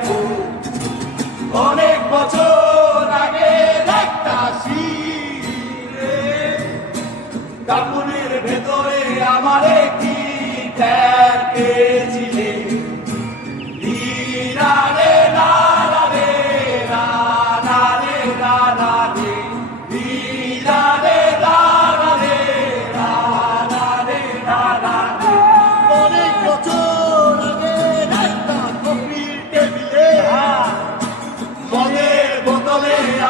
দেখো অনেক বছর আগে একটা কাপড়ের ভেতরে আমারে কি ট্যাগ পেয়েছিলে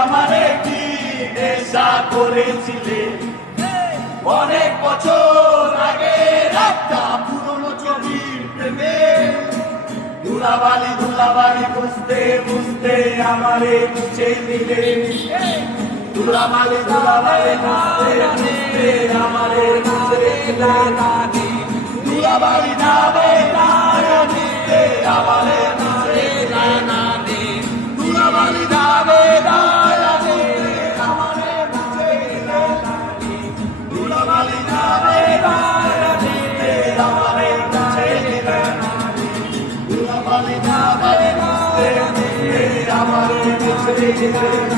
আমারে কি নেশা করেছিলে অনেক বছর আগে একটা পুরনো ছবির প্রেমে ধুলাবালি ধুলাবালি বুঝতে বুঝতে আমারে মুছে দিলে ধুলাবালি ধুলাবালি বুঝতে বুঝতে আমারে মুছে দিলে ধুলাবালি নামে বুঝতে আমারে মুছে দিলে ধুলাবালি নামে আমার